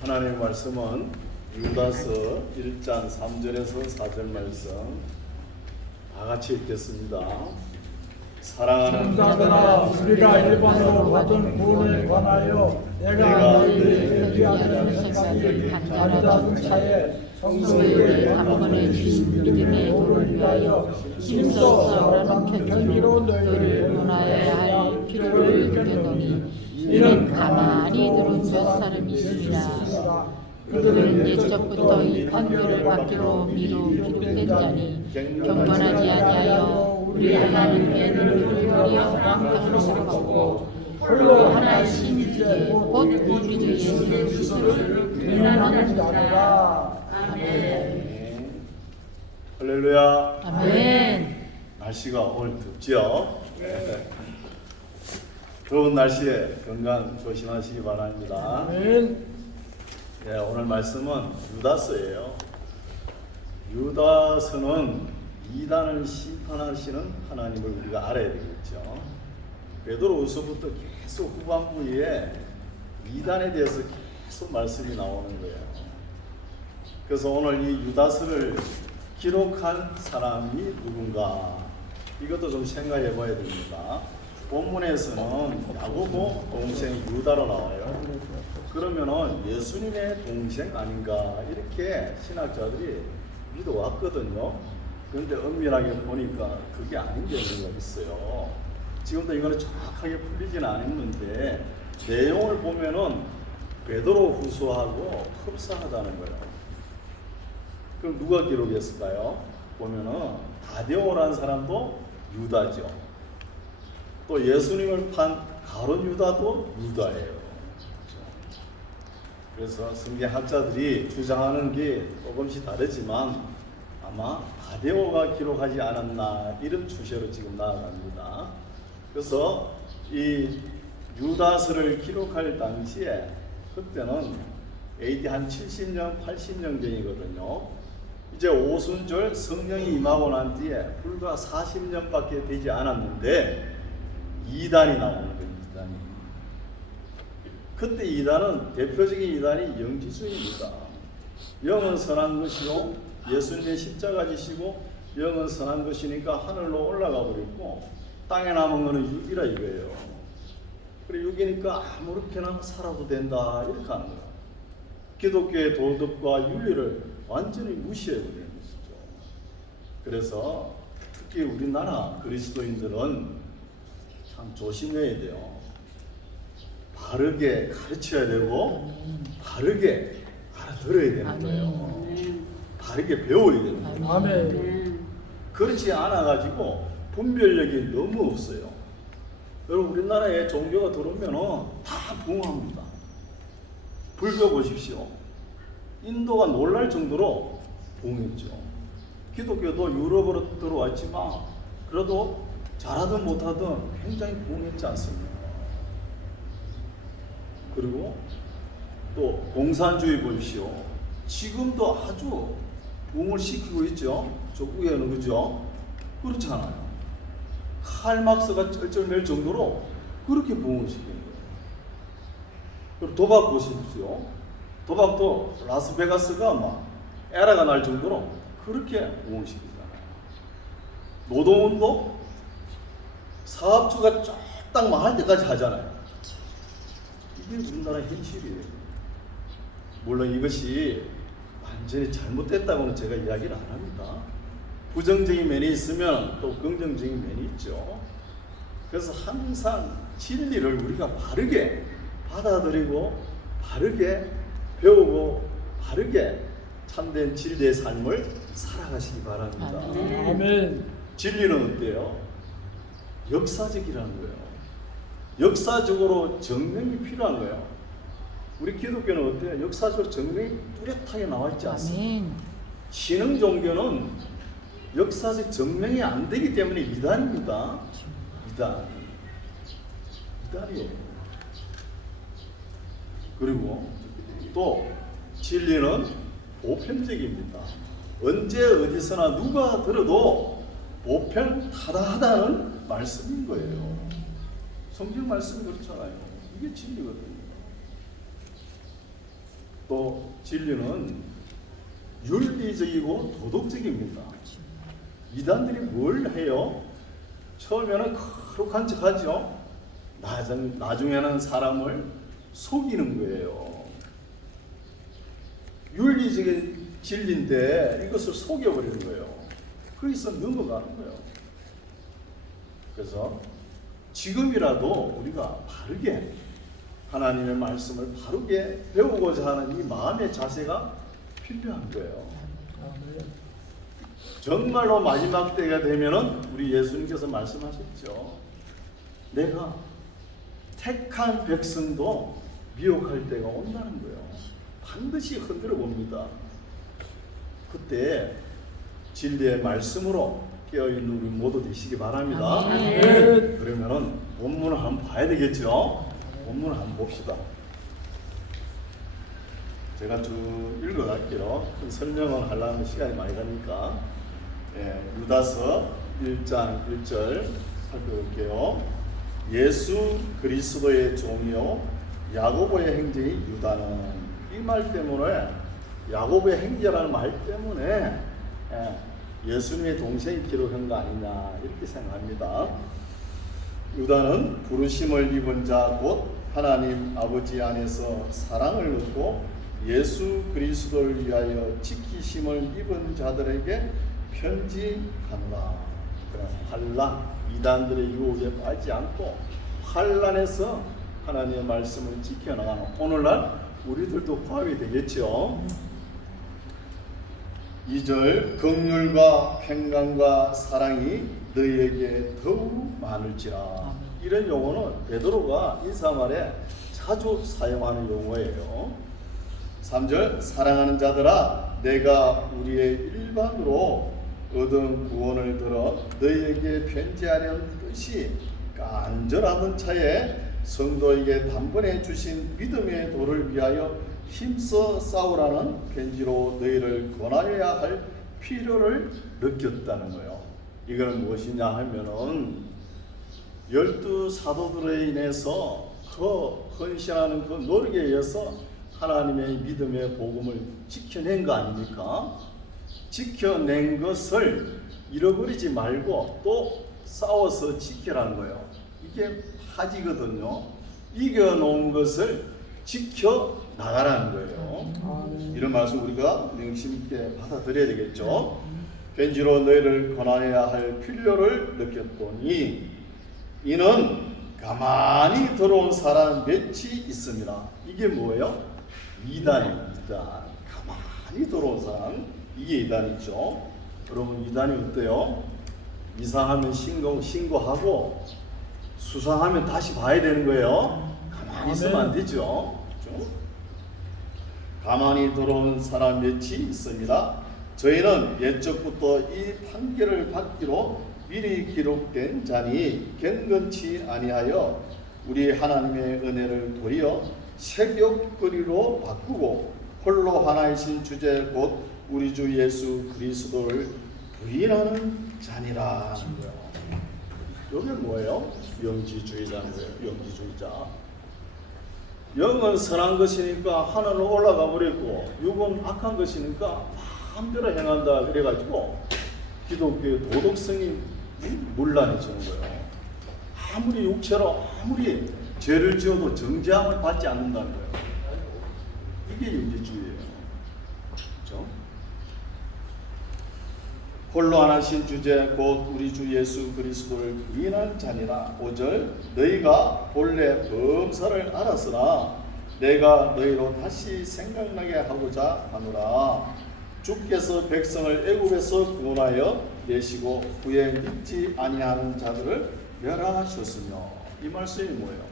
하나님의 말씀은 유다서 1장 3절에서 4절 말씀 다 같이 읽겠습니다. 사랑하는 자들아, 우리가 일반으로 받은 구원에 관하여 내가 너희에게 얘기하는 생각이 간단한 차에 성도에게 단번에 주신 믿음의 도를 위하여 힘써 살아가는 편지로 너희를 도문하여야 할 필요를 느꼈노니 이는 가만히 들은 몇 사람이 있으리라. 그들은 옛적부터 이 판결을 받기로 미루 기록된 자니 경건하지 아니하여 우리 하나님께 눈을 돌려 왕따를 생각하고 홀로 하나이신 이제 곧 우리 주 예수 그리스도를 믿는 자라. 아멘. 할렐루야. 아멘. 날씨가 오늘 덥지요? 네. 더운 날씨에 건강 조심하시기 바랍니다. 아멘. 네, 오늘 말씀은 유다서예요. 유다서는 이단을 심판하시는 하나님을 우리가 알아야 되겠죠. 베드로후서부터 계속 후반부에 이단에 대해서 계속 말씀이 나오는 거예요. 그래서 오늘 이 유다서를 기록한 사람이 누군가, 이것도 좀 생각해 봐야 됩니다. 본문에서는 야고보 동생 유다로 나와요. 그러면은 예수님의 동생 아닌가 이렇게 신학자들이 믿어왔거든요. 그런데 엄밀하게 보니까 그게 아닌 경우가 있어요. 지금도 이거는 정확하게 풀리지는 않았는데 내용을 보면은 베드로후서하고 흡사하다는 거예요. 그럼 누가 기록했을까요? 보면은 다데오라는 사람도 유다죠. 또 예수님을 판 가룟 유다도 유다예요. 그래서 성경학자들이 주장하는 게 조금씩 다르지만 아마 다데오가 기록하지 않았나 이런 추세로 지금 나아갑니다. 그래서 이 유다서를 기록할 당시에 그때는 AD 한 70년, 80년 전이거든요. 이제 오순절 성령이 임하고 난 뒤에 불과 40년밖에 되지 않았는데 이단이 나오는 거예요. 이단이. 그때 이단은 대표적인 이단이 영지주의입니다. 영은 선한 것이요 예수님의 십자가 지시고 영은 선한 것이니까 하늘로 올라가 버리고 땅에 남은 것은 육이라 이거예요. 그래 육이니까 아무렇게나 살아도 된다 이렇게 하는 거예요. 기독교의 도덕과 윤리를 완전히 무시해 버리는 것이죠. 그래서 특히 우리나라 그리스도인들은 참 조심해야 돼요. 바르게 가르쳐야 되고 바르게 알아들어야 되는 거예요. 바르게 배워야 되는 거예요. 아멘. 그렇지 않아가지고 분별력이 너무 없어요. 여러분 우리나라에 종교가 들어오면 다 부흥합니다. 불교 보십시오. 인도가 놀랄 정도로 부흥했죠. 기독교도 유럽으로 들어왔지만 그래도 잘하든 못하든 굉장히 부흥했지 않습니까? 그리고 또 공산주의 보십시오. 지금도 아주 부흥을 시키고 있죠. 적국에는 그죠? 그렇지 않아요. 칼막스가 쩔쩔맬 정도로 그렇게 부흥을 시키는 거예요. 그리고 도박 보십시오. 도박도 라스베가스가 막 에라가 날 정도로 그렇게 부흥을 시키잖아요. 노동운동 사업주가 쫙딱 망할 때까지 하잖아요. 이게 우리나라 현실이에요. 물론 이것이 완전히 잘못됐다고는 제가 이야기를 안 합니다. 부정적인 면이 있으면 또 긍정적인 면이 있죠. 그래서 항상 진리를 우리가 바르게 받아들이고 바르게 배우고 바르게 참된 진리의 삶을 살아가시기 바랍니다. 아멘. 진리는 어때요? 역사적이라는 거예요. 역사적으로 정명이 필요한 거예요. 우리 기독교는 어때요? 역사적으로 정명이 뚜렷하게 나와 있지 않습니까? 신흥 종교는 역사적 정명이 안 되기 때문에 이단입니다. 이단이에요. 그리고 또 진리는 보편적입니다. 언제 어디서나 누가 들어도 보편타다하다는 말씀인 거예요. 성경 말씀이 그렇잖아요. 이게 진리거든요. 또 진리는 윤리적이고 도덕적입니다. 이단들이 뭘 해요? 처음에는 거룩한 척 하죠. 나중에는 사람을 속이는 거예요. 윤리적인 진리인데 이것을 속여버리는 거예요. 거기서 넘어가는 거예요. 그래서 지금이라도 우리가 바르게 하나님의 말씀을 바르게 배우고자 하는 이 마음의 자세가 필요한 거예요. 정말로 마지막 때가 되면은 우리 예수님께서 말씀하셨죠. 내가 택한 백성도 미혹할 때가 온다는 거예요. 반드시 흔들어 봅니다. 그때 진리의 말씀으로 깨어있는 우리 모두 되시기 바랍니다. 그러면은 본문을 한번 봐야 되겠죠? 본문을 한번 봅시다. 제가 쭉 읽어갈게요. 설명을 하려면 시간이 많이 가니까. 유다서 1장 1절 살펴볼게요. 예수 그리스도의 종이요 야고보의 형제인 유다는, 이 말 때문에, 야고보의 형제라는 말 때문에 예수님의 동생이 기록한 거 아니냐 이렇게 생각합니다. 유다는 부르심을 입은 자 곧 하나님 아버지 안에서 사랑을 얻고 예수 그리스도를 위하여 지키심을 입은 자들에게 편지하노라. 환난, 이단들의 유혹에 빠지지 않고 환난에서 하나님의 말씀을 지켜나가는 오늘날 우리들도 포함이 되겠죠. 2절 긍휼과 평강과 사랑이 너희에게 더욱 많을지라. 이런 용어는 베드로가 인사말에 자주 사용하는 용어예요. 3절 사랑하는 자들아 내가 우리의 일반으로 얻은 구원을 들어 너희에게 편지하려는 뜻이 간절하던 차에 성도에게 단번에 주신 믿음의 도를 위하여 힘써 싸우라는 편지로 너희를 권하여야 할 필요를 느꼈다는 거예요. 이거는 무엇이냐 하면은 12 사도들에 인해서 그 헌신하는 그 노력에 의해서 하나님의 믿음의 복음을 지켜낸 거 아닙니까? 지켜낸 것을 잃어버리지 말고 또 싸워서 지키라는 거예요. 이게 하지거든요. 이겨놓은 것을 지켜 나가라는 거예요. 이런 말씀 우리가 명심 있게 받아들여야 되겠죠. 편지로 너희를 권하여야 할 필요를 느꼈더니 이는 가만히 들어온 사람 몇이 있습니다. 이게 뭐예요? 이단입니다. 가만히 들어온 사람, 이게 이단이죠. 여러분 이단이 어때요? 이상하면 신고하고 수상하면 다시 봐야 되는 거예요. 가만히 있으면 안 되죠. 그렇죠? 가만히 들어온 사람 몇이 있습니다. 저희는 옛적부터 이 판결을 받기로 미리 기록된 자니 경건치 아니하여 우리 하나님의 은혜를 도리어 새벽거리로 바꾸고 홀로 하나이신 주제 곧 우리 주 예수 그리스도를 부인하는 자니라. 이게 뭐예요? 영지주의자는 거예요. 영지주의자. 영은 선한 것이니까 하늘로 올라가 버리고 육은 악한 것이니까 마음대로 행한다 그래가지고 기독교의 도덕성이 문란해지는 거예요. 아무리 육체로 아무리 죄를 지어도 정죄함을 받지 않는다는 거예요. 이게 영지주의예요. 그렇죠? 홀로 하나신 주제 곧 우리 주 예수 그리스도를 부인한 자니라. 5절 너희가 본래 범사를 알았으나 내가 너희로 다시 생각나게 하고자 하노라. 주께서 백성을 애굽에서 구원하여 내시고 후에 믿지 아니하는 자들을 멸하셨으며. 이 말씀이 뭐예요?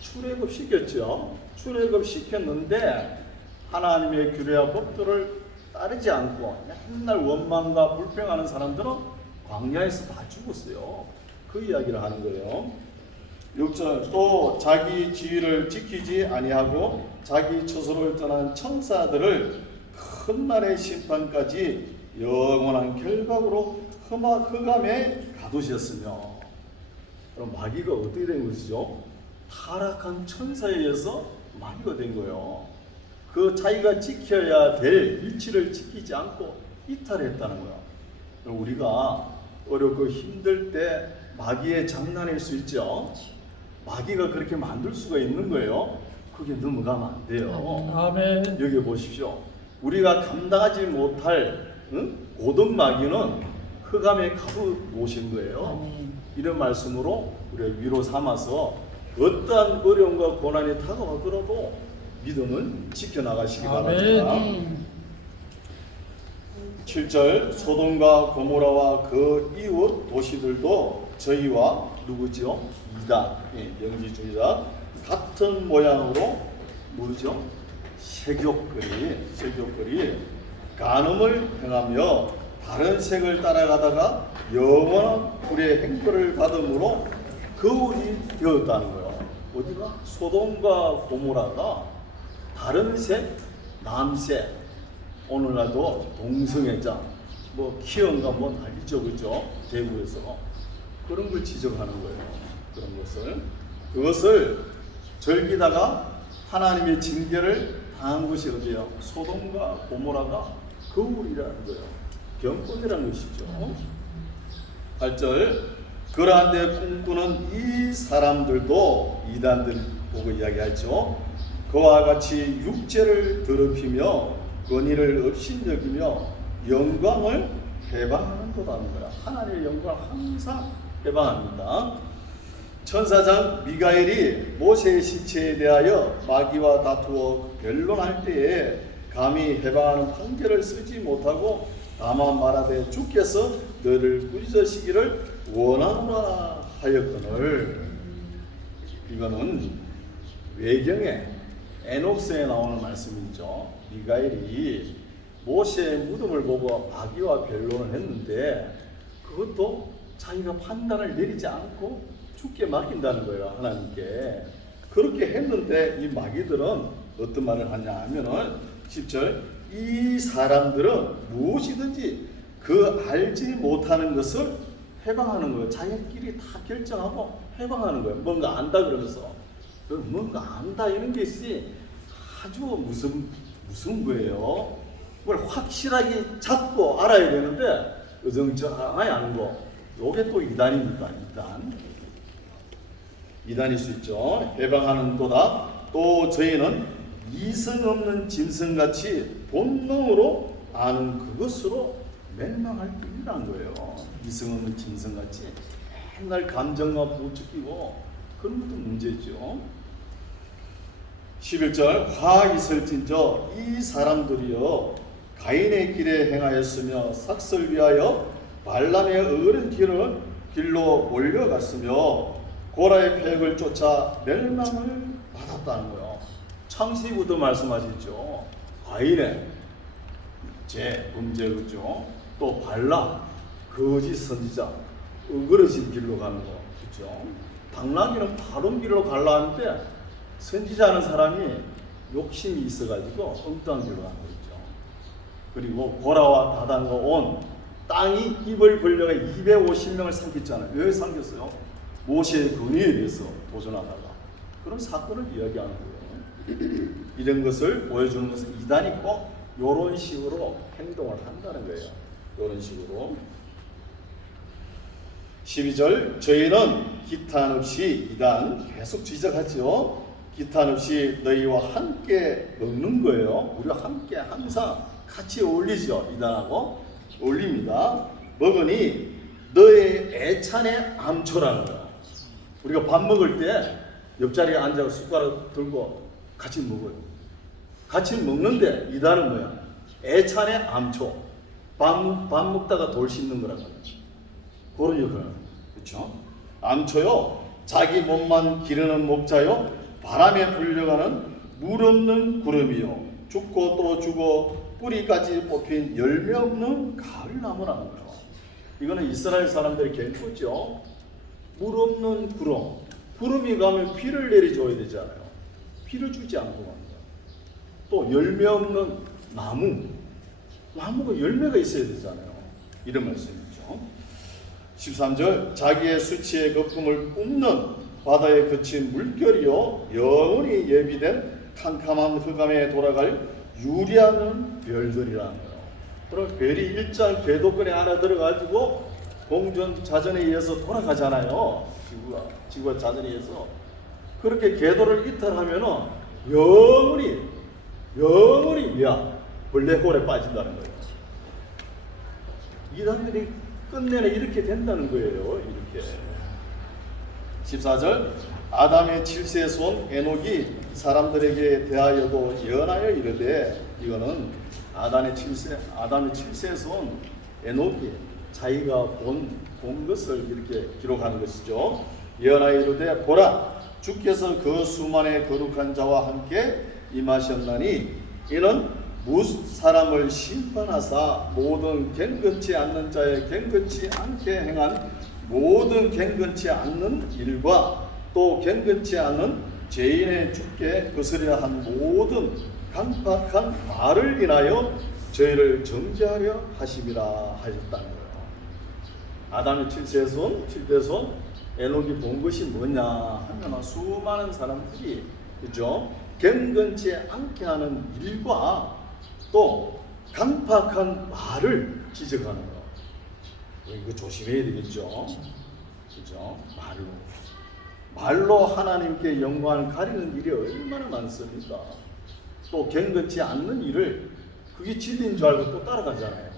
출애굽 시켰죠. 출애굽 시켰는데 하나님의 규례와 법도를 따르지 않고 맨날 원망과 불평하는 사람들은 광야에서 다 죽었어요. 그 이야기를 하는 거예요. 6절 또 자기 지위를 지키지 아니하고 자기 처소를 떠난 천사들을 큰 날의 심판까지 영원한 결박으로 흑암에 가두셨으며. 그럼 마귀가 어떻게 된 것이죠? 타락한 천사에 의해서 마귀가 된 거예요. 그 자기가 지켜야 될 위치를 지키지 않고 이탈했다는 거야. 우리가 어렵고 힘들 때 마귀의 장난일 수 있죠. 마귀가 그렇게 만들 수가 있는 거예요. 그게 넘어가면 안 돼요. 아멘. 여기 보십시오. 우리가 감당하지 못할 고등 마귀는 흑암에 가두놓으신 거예요. 아멘. 이런 말씀으로 우리가 위로 삼아서 어떠한 어려움과 고난이 다가오더라도 믿음을 지켜나가시기 바랍니다. 아멘. 7절 소돔과 고모라와 그 이웃 도시들도 저희와 누구죠? 이단, 영지주의자 같은 모양으로 뭐죠? 색욕거리 간음을 행하며 다른 색을 따라가다가 영원한 불의 행벌을 받음으로 거울이 되었다는 거예요. 어디가? 소돔과 고모라가 다른 색, 남색, 오늘날도 동성애자, 뭐 키언가 뭐 난리죠, 그죠? 대구에서 그런 걸 지적하는 거예요. 그런 그것을 즐기다가 하나님의 징계를 당한 것이 어디요? 소돔과 고모라가 거울이라는 거예요. 경건이라는 것이죠. 8절 그러한 데 꿈꾸는 이 사람들도 이단들 보고 이야기하죠. 그와 같이 육체를 더럽히며 권위를 업신여기며 영광을 해방하는 거라는 거야. 하나님의 영광을 항상 해방합니다. 천사장 미가엘이 모세의 시체에 대하여 마귀와 다투어 변론할 때에 감히 해방하는 판결을 쓰지 못하고 다만 말하되 주께서 너를 꾸짖으시기를 원하노라 하였거늘. 이거는 외경에 에녹스에 나오는 말씀이죠. 미가엘이 모세의 무덤을 보고 마귀와 변론을 했는데 그것도 자기가 판단을 내리지 않고 주께 맡긴다는 거예요. 하나님께. 그렇게 했는데 이 마귀들은 어떤 말을 하냐 하면은 10절 이 사람들은 무엇이든지 그 알지 못하는 것을 해방하는 거예요. 자기끼리 다 결정하고 해방하는 거예요. 뭔가 안다 그러면서 뭔가 안다 이런 것이 아주 무슨 거예요. 그걸 확실하게 잡고 알아야 되는데 어정쩡하게 아는 거. 이게 또 이단입니까? 이단일 수 있죠. 해방하는 도다. 또 저희는 이성 없는 짐승같이 본능으로 아는 그것으로 멸망할 뿐이라는 거예요. 이성 없는 짐승같이 맨날 감정과 부추기고 그런 것도 문제죠. 11절 화 있을진저 이 사람들이여 가인의 길에 행하였으며 삭설 위하여 발람의 어른 길로 몰려갔으며 고라의 폐역을 쫓아 멸망을 받았다는 거예요. 창세기부터 말씀하셨죠. 가인의 범죄 그죠. 또 발람 거짓 선지자 어그러진 길로 가는 거 그죠. 당나귀는 바른 길로 가려 하는데 선지자는 사람이 욕심이 있어가지고 엉뚱한 길로 가는 거 있죠. 그리고 고라와 다단과 온 땅이 입을 벌려가 250명을 삼켰잖아요. 왜 삼켰어요? 모세의 권위에 대해서 도전하다가 그런 사건을 이야기하는 거예요. 이런 것을 보여주는 것은 이단이 꼭 이런 식으로 행동을 한다는 거예요. 이런 식으로. 12절 저희는 기탄 없이 이단 계속 지적하죠. 기탄 없이 너희와 함께 먹는 거예요. 우리와 함께 항상 같이 어울리죠. 이단하고 어울립니다. 먹으니 너의 애찬의 암초라는 거예요. 우리가 밥 먹을 때 옆자리에 앉아서 숟가락 들고 같이 먹어요. 같이 먹는데 이단은 뭐야? 애찬의 암초. 밥 먹다가 돌 씹는 거라고 하죠. 그런 역할을 하는 거예요. 그렇죠? 암초요. 자기 몸만 기르는 목자요. 바람에 불려가는 물 없는 구름이요. 죽고 또 죽어 뿌리까지 뽑힌 열매 없는 가을나무라는 거예요. 이거는 이스라엘 사람들이 겪었죠. 물 없는 구름. 구름이 가면 비를 내려줘야 되잖아요. 비를 주지 않고 갑니다. 또 열매 없는 나무. 나무가 열매가 있어야 되잖아요. 이런 말씀이죠. 13절 자기의 수치의 거품을 뿜는 바다에 그친 물결이요 영원히 예비된 캄캄한 흑암에 돌아갈 유리하는 별들이라는 거예요. 그럼 별이 일정 궤도권에 하나 들어가지고 공전 자전에 의해서 돌아가잖아요. 지구가 자전에 의해서. 그렇게 궤도를 이탈하면은 영원히 블랙홀에 빠진다는 거예요. 이단들이 끝내는 이렇게 된다는 거예요. 이렇게. 14절 아담의 7세 손 에녹이 사람들에게 대하여도 예언하여 이르되, 이거는 아담의 7세 손 에녹이 자기가 본 것을 이렇게 기록하는 것이죠. 예언하여 이르되 보라 주께서 그 수만의 거룩한 자와 함께 임하셨나니 이는 무슨 사람을 심판하사 모든 갱근치 않는 자의 갱근치 않게 행한 모든 갱근치 않는 일과 또 갱근치 않은 죄인의 죽게 거스려 한 모든 강팍한 말을 인하여 저희를 정죄하려 하심이라 하셨다는 거예요. 아담의 7대 손 에녹이 본 것이 뭐냐 하면 수많은 사람들이 그죠? 경건치 않게 하는 일과 또 강팍한 말을 지적하는 거. 이거 조심해야 되겠죠? 그죠? 말로 하나님께 영광을 가리는 일이 얼마나 많습니까? 또 경건치 않는 일을 그게 진리인 줄 알고 또 따라가잖아요.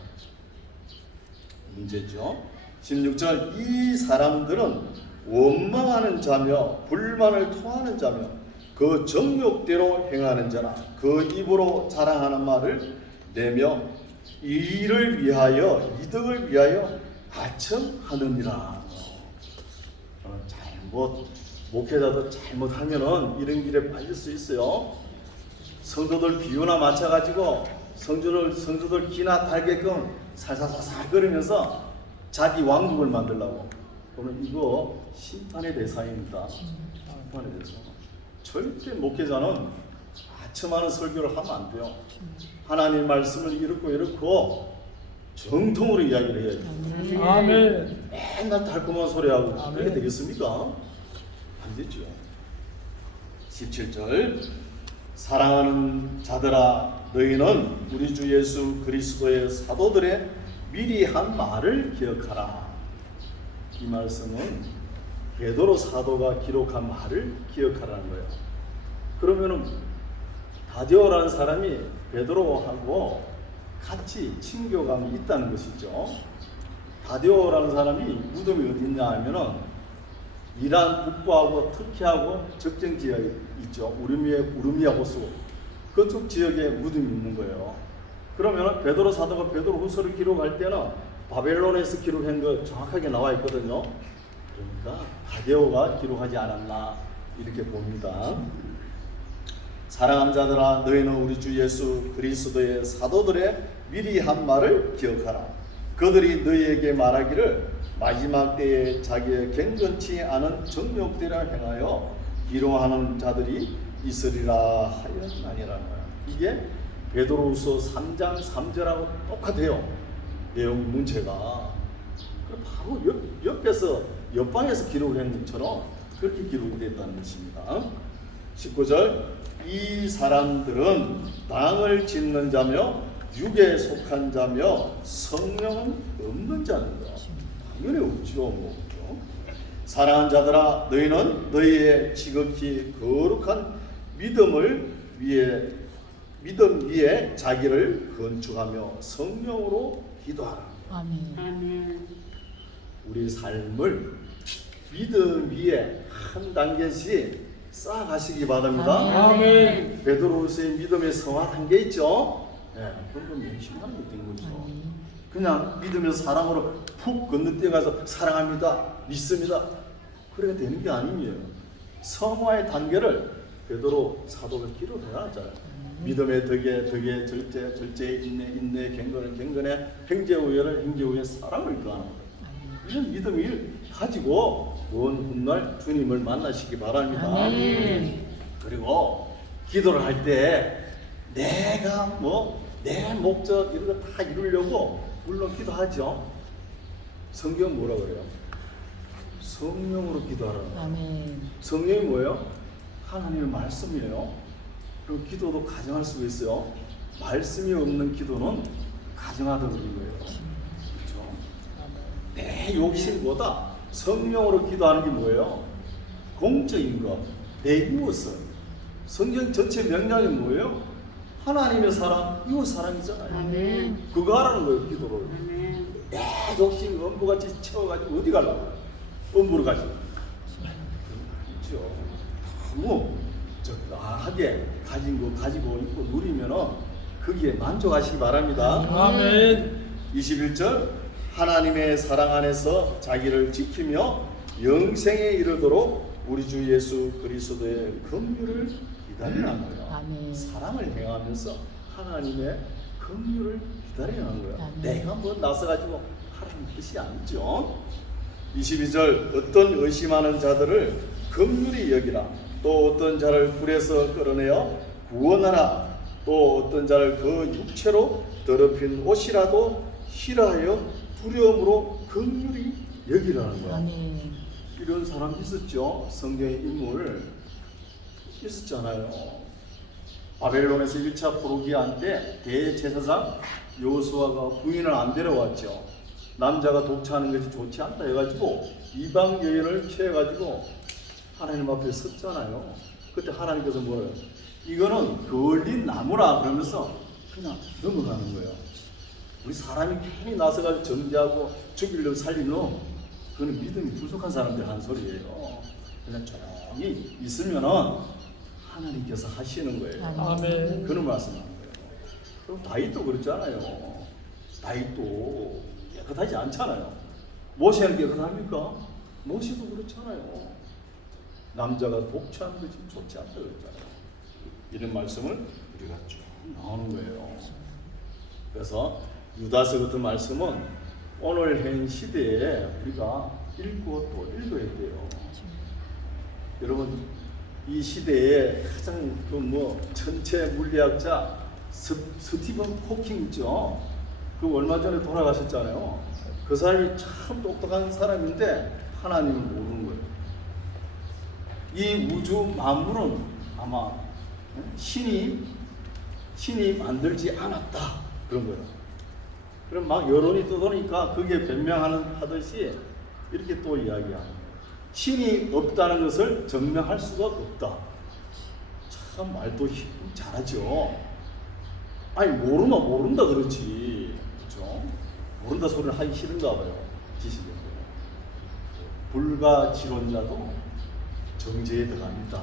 문제죠. 16절 이 사람들은 원망하는 자며 불만을 토하는 자며 그 정욕대로 행하는 자라 그 입으로 자랑하는 말을 내며 이를 위하여 이득을 위하여 하청하느니라. 목회자도 잘못하면은 이런 길에 빠질 수 있어요. 성도들 비유나 맞춰가지고 성도들 기나 달게끔 살살살살 거리면서 자기 왕국을 만들려고. 그러면 이거 심판의 대상입니다. 심판의 대상. 절대 목회자는 아첨하는 설교를 하면 안 돼요. 하나님 말씀을 이렇고 정통으로 이야기를 해야죠. 아멘. 맨날 달콤한 소리하고 그렇게 되겠습니까? 안 되죠. 17절 사랑하는 자들아 너희는 우리 주 예수 그리스도의 사도들의 미리 한 말을 기억하라. 이 말씀은 베드로 사도가 기록한 말을 기억하라는 거예요. 그러면은 다디오라는 사람이 베드로하고 같이 친교감이 있다는 것이죠. 다디오라는 사람이 무덤이 어디 있냐 하면은 이란 북부하고 터키하고 적정 지역에 있죠. 우르미아 호수 그쪽 지역에 무덤이 있는 거예요. 그러면은 베드로 사도가 베드로 후서를 기록할 때는 바벨론에서 기록한 거 정확하게 나와 있거든요. 그러니까 다디오가 기록하지 않았나 이렇게 봅니다. 사랑하는 자들아 너희는 우리 주 예수 그리스도의 사도들의 미리 한 말을 기억하라. 그들이 너희에게 말하기를 마지막 때에 자기의 경건치 않은 정욕대로 행하여 기로하는 자들이 있으리라 하였나니라는 거예요. 이게 베드로후서 3장 3절하고 똑같아요. 내용 문체가. 바로 옆에서 옆방에서 기록한 것처럼 그렇게 기록이 됐다는 것입니다. 19절 이 사람들은 땅을 짓는 자며 육에 속한 자며 성령은 없는 자입니다. 당연히 없죠. 사랑하는 자들아 너희는 너희의 지극히 거룩한 믿음 위에 자기를 건축하며 성령으로 기도하라. 아멘. 우리 삶을 믿음 위에 한 단계씩 쌓아가시기 바랍니다. 아멘. 베드로후서의 믿음의 성화 단계 있죠? 그건 맹심한 된 거죠. 그냥 믿으면서 사랑으로 푹 건너뛰어가서 사랑합니다, 믿습니다. 그래야 되는 게 아니에요. 성화의 단계를 베드로 사도가 기록해야 하잖아요. 믿음의 덕에 절제 인내 경건에 행제우애를 행제우애 사랑을 더하는 거예요. 이런 믿음을 가지고 먼 훗날 주님을 만나시기 바랍니다. 아멘. 그리고 기도를 할 때 내가 내 목적 이런 거 다 이루려고 물론 기도하죠. 성경 뭐라 그래요? 성령으로 기도하라는 거예요. 아멘. 성령이 뭐예요? 하나님의 말씀이에요. 그럼 기도도 가정할 수가 있어요. 말씀이 없는 기도는 가정하다 그런 거예요. 그렇죠? 내 욕심보다 성령으로 기도하는 게 뭐예요? 공적인 것, 내 이웃을. 성경 전체 명령이 뭐예요? 하나님의 사랑, 이웃 사랑이잖아요. 아멘. 그거 하라는 거예요, 기도를. 아멘. 내 욕심 엄부같이 채워가지고 어디 가려고? 엄부를 가지고. 그렇죠. 너무 적당하게 가진 거 가지고 있고 누리면은 거기에 만족하시기 바랍니다. 아멘. 21절 하나님의 사랑 안에서 자기를 지키며 영생에 이르도록 우리 주 예수 그리스도의 긍휼을 기다리라는 거예요. 아멘. 사랑을 행하면서 하나님의 긍휼을 기다리라는 거예요. 아멘. 내가 뭐 나서가지고 하라는 뜻이 아니죠. 22절 어떤 의심하는 자들을 긍휼히 여기라. 또 어떤 자를 불에서 끌어내어 구원하라. 또 어떤 자를 그 육체로 더럽힌 옷이라도 싫어하여 두려움으로 긍휼히 여기라는 거야. 아멘. 이런 사람 있었죠. 성경의 인물 있었잖아요. 바벨론에서 1차 포로기한 때 대제사장 여호수아가 부인을 안 데려왔죠. 남자가 독차하는 것이 좋지 않다 해가지고 이방 여인을 취해가지고 하나님 앞에 섰잖아요. 그때 하나님께서 뭐예요? 이거는 걸린 나무라 그러면서 그냥 넘어가는 거예요. 우리 사람이 괜히 나서가지고 정죄하고 죽이려고 살리는 그거는 믿음이 부족한 사람들 하는 소리예요. 그냥 조용히 있으면은 하나님께서 하시는 거예요. 아멘. 그런 말씀하는 거예요. 그럼 다윗도 그렇잖아요. 다윗도 깨끗하지 않잖아요. 모세는 깨끗합니까? 모세도 그렇잖아요. 남자가 독차하는 것이 좋지 않다 그랬잖아요. 이런 말씀을 우리가 쭉 나오는 거예요. 그래서 유다서 같은 말씀은 오늘 현 시대에 우리가 읽고 또 읽어야 돼요. 여러분 이 시대에 가장 그 뭐 천체 물리학자 스티븐 호킹 있죠. 그 얼마 전에 돌아가셨잖아요. 그 사람이 참 똑똑한 사람인데 하나님을 모르는 거예요. 이 우주 만물은 아마 신이 만들지 않았다 그런 거예요. 그럼 막 여론이 떠도니까 그게 변명하듯이 이렇게 또 이야기합니다. 신이 없다는 것을 증명할 수가 없다. 참 말도 잘하죠. 아니 모르면 모른다 그렇지, 그렇죠? 모른다 소리를 하기 싫은가 봐요, 지식인들. 불가지론자도 정죄에 들어갑니다.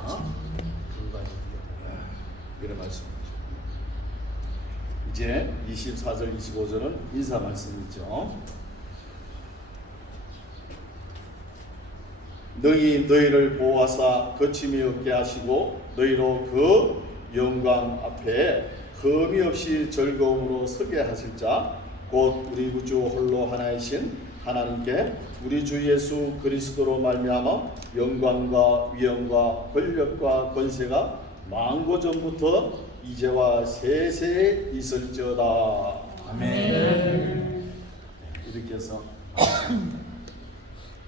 불가지론 이런 말씀이죠. 이제 24절, 25절은 인사 말씀이죠. 능히 너희를 보호하사 거침이 없게 하시고 너희로 그 영광 앞에 흠이 없이 즐거움으로 서게 하실 자 곧 우리 구주 홀로 하나이신 하나님께 우리 주 예수 그리스도로 말미암아 영광과 위엄과 권력과 권세가 만고 전부터 이제와 세세에 있을지어다. 아멘. 이렇게 해서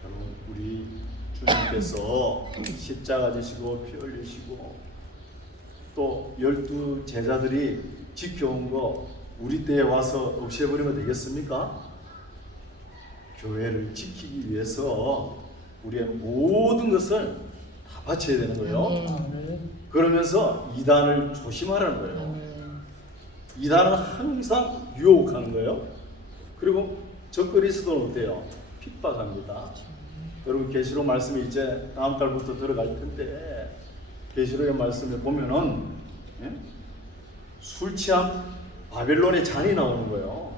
여러분 우리 주님께서 십자가 지시고 피 흘리시고 또 12 제자들이 지켜온 거 우리 때에 와서 없애버리면 되겠습니까? 교회를 지키기 위해서 우리의 모든 것을 다 바쳐야 되는 거예요. 아멘. 그러면서 이단을 조심하라는 거예요. 아멘. 이단은 항상 유혹하는 거예요. 그리고 저 그리스도는 어때요? 핍박합니다. 여러분 계시록 말씀이 이제 다음 달부터 들어갈 텐데 계시록의 말씀에 보면은 술 취한 바벨론의 잔이 나오는 거예요.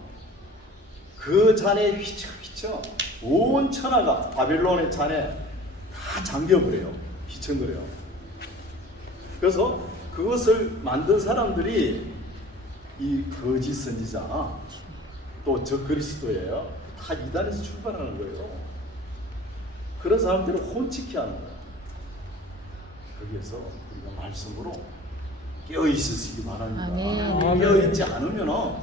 그 잔에 휘청휘청 온 천하가 바벨론의 잔에 다 잠겨버려요. 휘청거려요. 그래서 그것을 만든 사람들이 이 거짓 선지자 또 저 그리스도예요. 다 이단에서 출발하는 거예요. 그런 사람들을 혼치게 하는 거예요. 거기에서 우리가 말씀으로 깨어 있으시기 바랍니다. 아멘. 깨어 있지 않으면은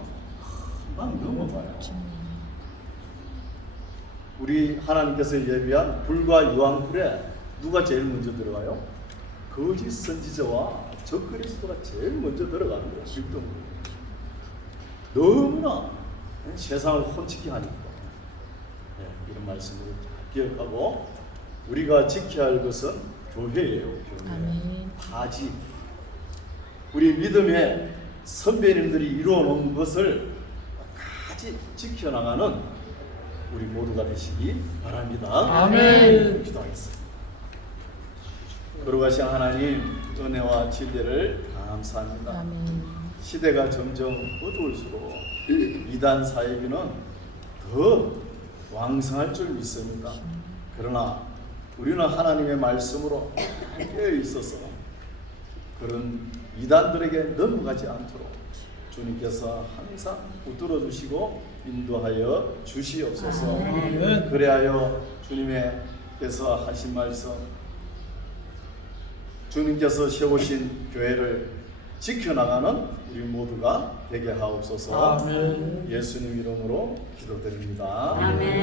금방 넘어가요. 우리 하나님께서 예비한 불과 유황불에 누가 제일 먼저 들어가요? 거짓 선지자와 적그리스도가 제일 먼저 들어가는 거예요. 실동. 너무나 세상을 혼치게 하니까. 네, 이런 말씀을 잘 기억하고 우리가 지켜야 할 것은 교회예요. 교회. 아멘. 바지. 우리 믿음의 선배님들이 이루어놓은 것을 같이 지켜나가는 우리 모두가 되시기 바랍니다. 아멘. 기도하겠습니다. 거룩하신 하나님, 은혜와 진리를 감사합니다. 아멘. 시대가 점점 어두울수록 이단 사이비는 더 왕성할 줄 믿습니다. 그러나 우리는 하나님의 말씀으로 깨어 있어서 그런 이단들에게 넘어가지 않도록 주님께서 항상 붙들어 주시고 인도하여 주시옵소서. 아멘. 그래하여 주님께서 하신 말씀, 주님께서 세우신 교회를 지켜나가는 우리 모두가 되게 하옵소서. 아멘. 예수님 이름으로 기도드립니다. 아멘.